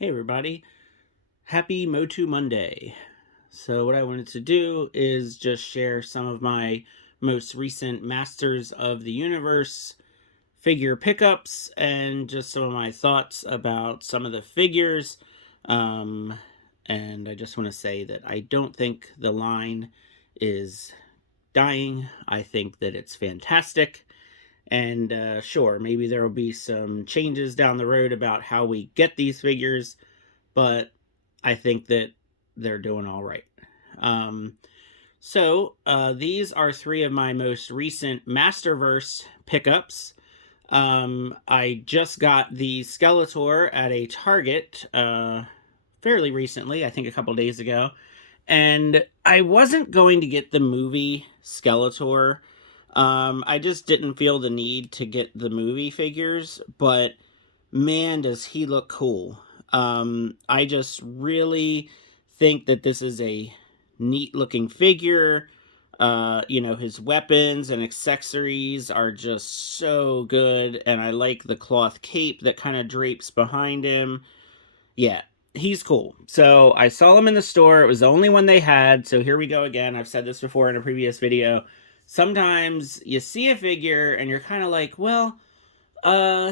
Hey everybody, happy MOTU Monday. So what I wanted to do is just share some of my most recent Masters of the Universe figure pickups and just some of my thoughts about some of the figures. And I just want to say that I don't think the line is dying. I think that it's fantastic. And sure, maybe there will be some changes down the road about how we get these figures, but I think that they're doing all right. These are three of my most recent Masterverse pickups. I just got the Skeletor at a Target fairly recently, I think a couple days ago. And I wasn't going to get the movie Skeletor. I just didn't feel the need to get the movie figures, but man, does he look cool. I just really think that this is a neat looking figure. His weapons and accessories are just so good, and I like the cloth cape that kind of drapes behind him. Yeah, he's cool. So I saw him in the store. It was the only one they had. So here we go again. I've said this before in a previous video. Sometimes you see a figure and you're kind of like, well,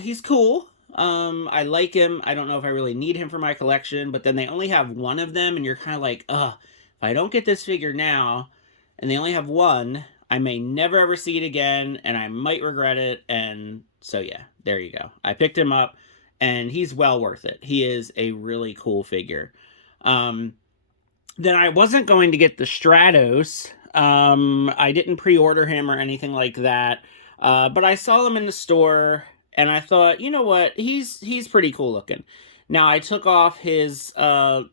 he's cool. I like him. I don't know if I really need him for my collection, but then they only have one of them, and you're kind of like, ugh, if I don't get this figure now, and they only have one, I may never ever see it again, and I might regret it. And so, yeah, there you go. I picked him up, and he's well worth it. He is a really cool figure. Then I wasn't going to get the Stratos. I didn't pre-order him or anything like that. But I saw him in the store, and I thought, you know what, he's pretty cool looking. Now I took off his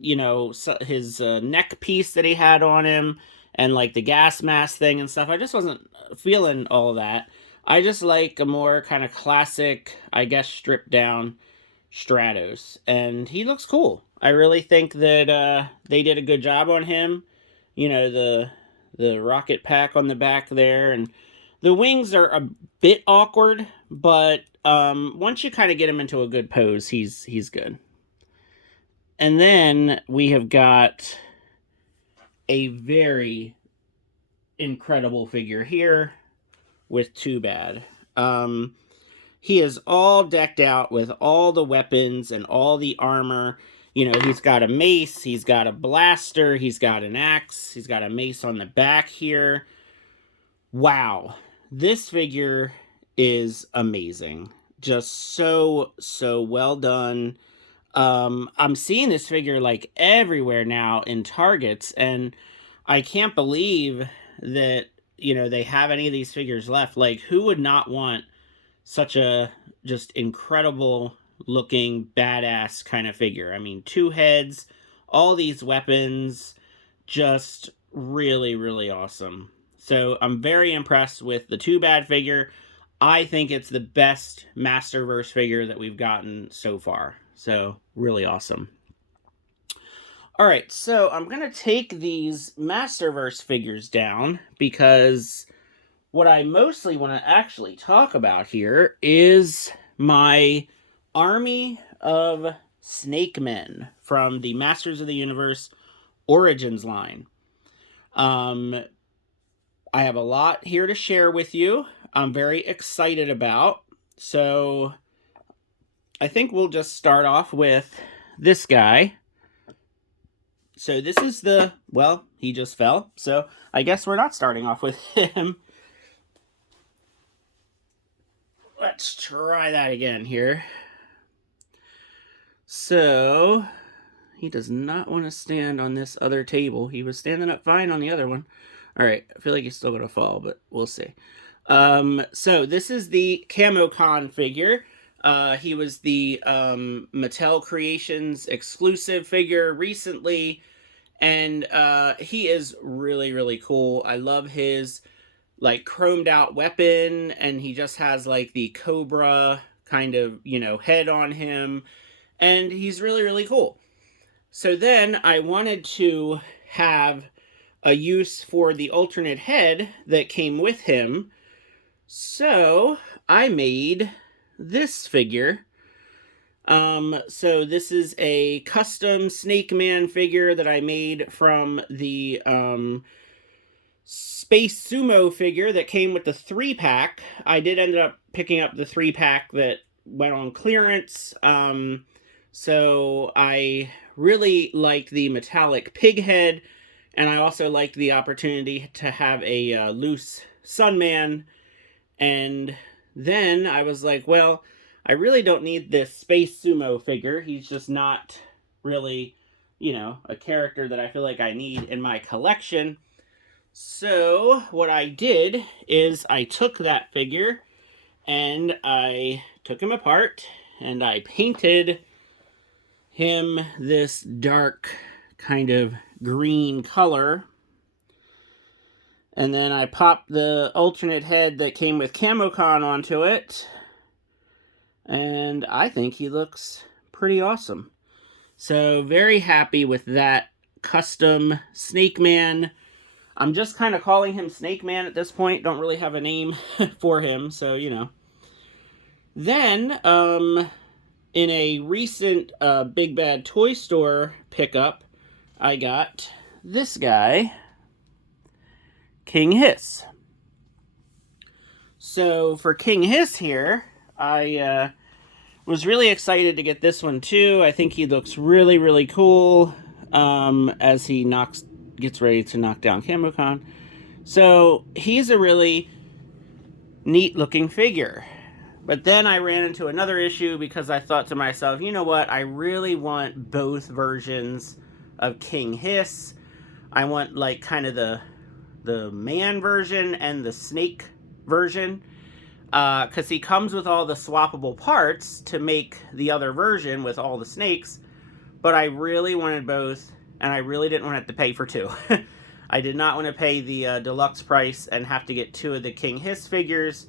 his neck piece that he had on him, and like the gas mask thing and stuff. I just wasn't feeling all that. I just like a more kind of classic, I guess, stripped down Stratos, and he looks cool. I really think that they did a good job on him. You know, the rocket pack on the back there, and the wings are a bit awkward, but once you kind of get him into a good pose, he's good. And then we have got a very incredible figure here with Too Bad. He is all decked out with all the weapons and all the armor. You know, he's got a mace, he's got a blaster, he's got an axe, he's got a mace on the back here. Wow. This figure is amazing. Just so well done. I'm seeing this figure like everywhere now in Targets, and I can't believe that, you know, they have any of these figures left. Like, who would not want such a just incredible looking badass kind of figure? I mean, two heads, all these weapons, just really awesome. So I'm very impressed with the Too Bad figure. I think it's the best Masterverse figure that we've gotten so far. So really awesome. All right, so I'm going to take these Masterverse figures down because what I mostly want to actually talk about here is my army of Snake Men from the Masters of the Universe Origins line. I have a lot here to share with you. I'm very excited about. So I think we'll just start off with this guy. So this is the, well, he just fell. So I guess we're not starting off with him. Let's try that again here. So he does not want to stand on this other table. He was standing up fine on the other one. All right, I feel like he's still going to fall, but we'll see. So this is the CamoCon figure. He was the Mattel Creations exclusive figure recently, and he is really cool. I love his like chromed out weapon, and he just has like the Kobra kind of, you know, head on him, and he's really cool. So then I wanted to have a use for the alternate head that came with him. So I made this figure. So this is a custom Snake Man figure that I made from the Space Sumo figure that came with the 3-pack. I did end up picking up the 3-pack that went on clearance. So I really liked the metallic pig head, and I also liked the opportunity to have a loose Sunman. And then I was like, well, I really don't need this Space Sumo figure. He's just not really, a character that I feel like I need in my collection. So what I did is I took that figure and I took him apart and I painted him this dark kind of green color. And then I popped the alternate head that came with CamoCon onto it. And I think he looks pretty awesome. So very happy with that custom Snake Man. I'm just kind of calling him Snake Man at this point. Don't really have a name for him, so, Then, in a recent Big Bad Toy Store pickup, I got this guy, King Hiss. So, for King Hiss here, I was really excited to get this one, too. I think he looks really, really cool as he gets ready to knock down CamoCon. So he's a really neat looking figure. But then I ran into another issue because I thought to myself, you know what? I really want both versions of King Hiss. I want like kind of the man version and the snake version. Because he comes with all the swappable parts to make the other version with all the snakes. But I really wanted both. And I really didn't want to have to pay for two. I did not want to pay the deluxe price and have to get 2 of the King Hiss figures.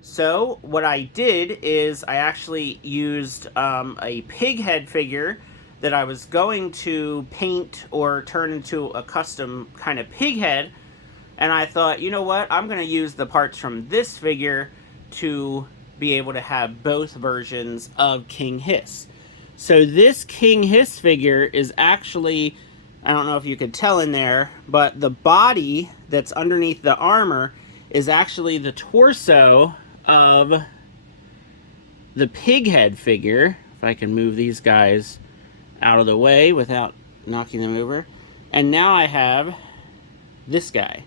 So what I did is I actually used a pig head figure that I was going to paint or turn into a custom kind of pig head. And I thought, you know what? I'm going to use the parts from this figure to be able to have both versions of King Hiss. So this King Hiss figure is actually, I don't know if you could tell in there, but the body that's underneath the armor is actually the torso of the pig head figure. If I can move these guys out of the way without knocking them over. And now I have this guy.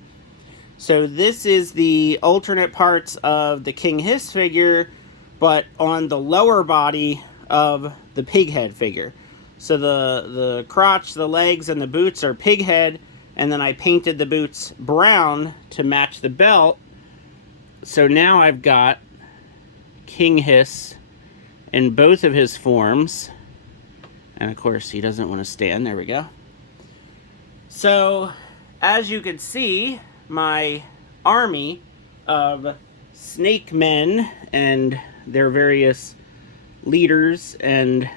So this is the alternate parts of the King Hiss figure, but on the lower body of the pig head figure. So the crotch, the legs, and the boots are pig head, and then I painted the boots brown to match the belt. So now I've got King Hiss in both of his forms. And of course he doesn't want to stand. There we go. So as you can see, my army of snake men and their various leaders and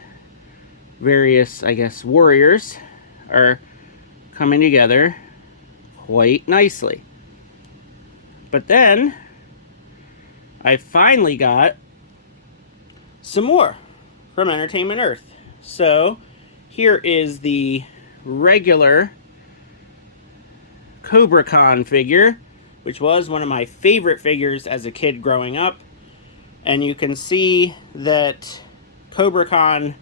various, I guess, warriors are coming together quite nicely. But then I finally got some more from Entertainment Earth. So here is the regular Kobra figure, which was one of my favorite figures as a kid growing up. And you can see that Kobra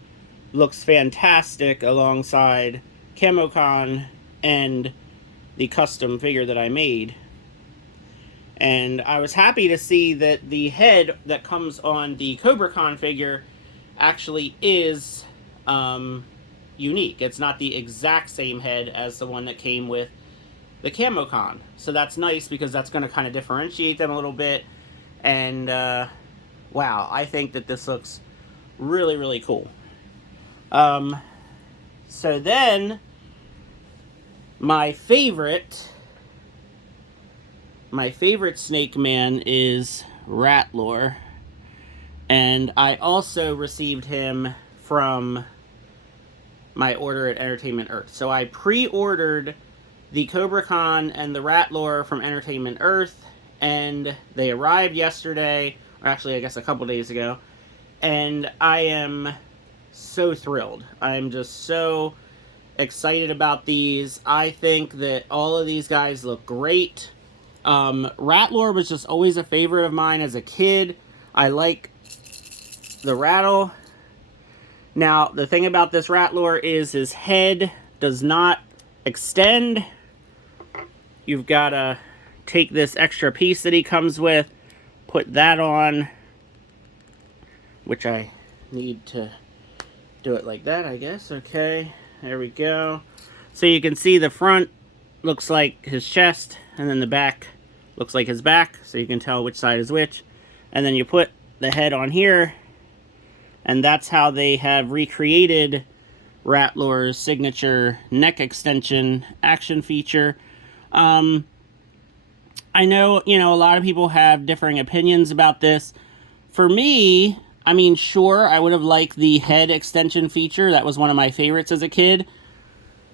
looks fantastic alongside CamoCon and the custom figure that I made. And I was happy to see that the head that comes on the Kobra figure actually is unique. It's not the exact same head as the one that came with the CamoCon. So that's nice because that's going to kind of differentiate them a little bit. And wow, I think that this looks really, really cool. So then my favorite Snake Man is Rattlor, and I also received him from my order at Entertainment Earth. So I pre-ordered the Kobra and the Rattlor from Entertainment Earth, and they arrived yesterday, or actually I guess a couple days ago, and I am so thrilled. I'm just so excited about these. I think that all of these guys look great. Rattlor was just always a favorite of mine as a kid. I like the rattle. Now, the thing about this Rattlor is his head does not extend. You've got to take this extra piece that he comes with, put that on, which I need to do it like that, I guess. Okay, there we go. So you can see the front looks like his chest, and then the back looks like his back, so you can tell which side is which. And then you put the head on here, and that's how they have recreated Rattlor's signature neck extension action feature. I know, a lot of people have differing opinions about this. For me, I mean, sure, I would have liked the head extension feature. That was one of my favorites as a kid.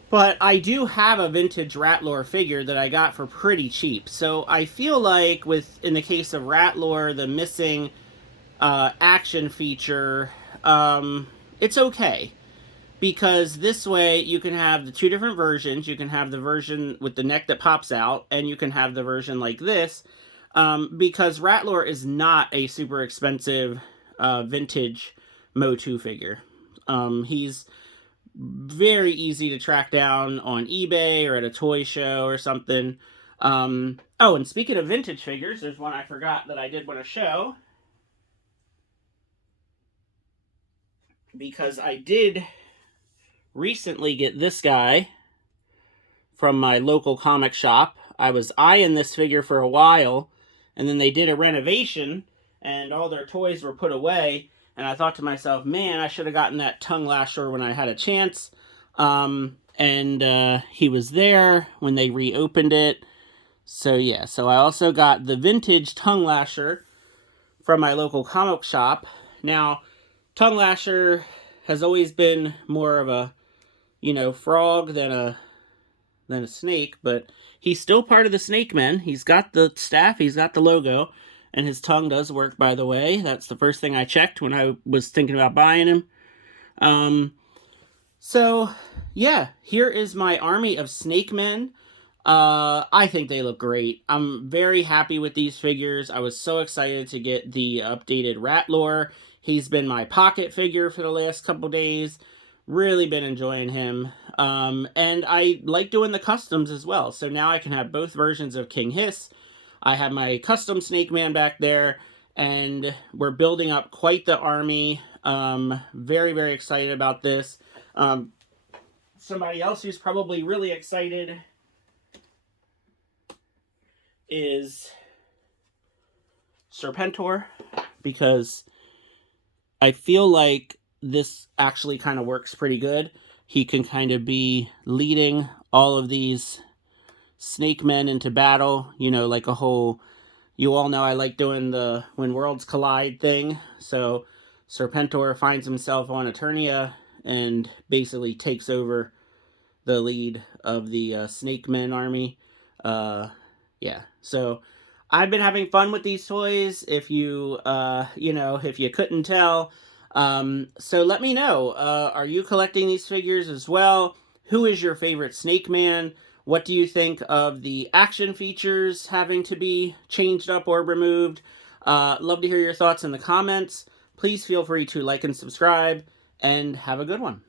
But I do have a vintage Rattlor figure that I got for pretty cheap. So I feel like in the case of Rattlor, the missing action feature, it's okay. Because this way you can have the two different versions. You can have the version with the neck that pops out, and you can have the version like this. Because Rattlor is not a super expensive vintage MOTU figure. He's very easy to track down on eBay or at a toy show or something. Oh, and speaking of vintage figures, there's one I forgot that I did want to show. Because I did recently get this guy from my local comic shop. I was eyeing this figure for a while, and then they did a renovation, and all their toys were put away. And I thought to myself, man, I should have gotten that tongue lasher when I had a chance. And he was there when they reopened it. So yeah, so I also got the vintage tongue lasher from my local comic shop. Now, tongue lasher has always been more of a, frog than a snake, but he's still part of the Snake Men. He's got the staff, he's got the logo. And his tongue does work, by the way. That's the first thing I checked when I was thinking about buying him. So, yeah, here is my army of Snake Men. I think they look great. I'm very happy with these figures. I was so excited to get the updated Rattlor. He's been my pocket figure for the last couple days. Really been enjoying him. And I like doing the customs as well. So now I can have both versions of King Hiss. I have my custom Snake Man back there, and we're building up quite the army. Very, very excited about this. Somebody else who's probably really excited is Serpentor, because I feel like this actually kind of works pretty good. He can kind of be leading all of these Snake Men into battle, like a whole, you all know I like doing the when worlds collide thing. So Serpentor finds himself on Eternia and basically takes over the lead of the Snake Men army. Yeah, so I've been having fun with these toys, if you if you couldn't tell. So let me know, are you collecting these figures as well? Who is your favorite Snake Man? What do you think of the action features having to be changed up or removed? Love to hear your thoughts in the comments. Please feel free to like and subscribe, and have a good one.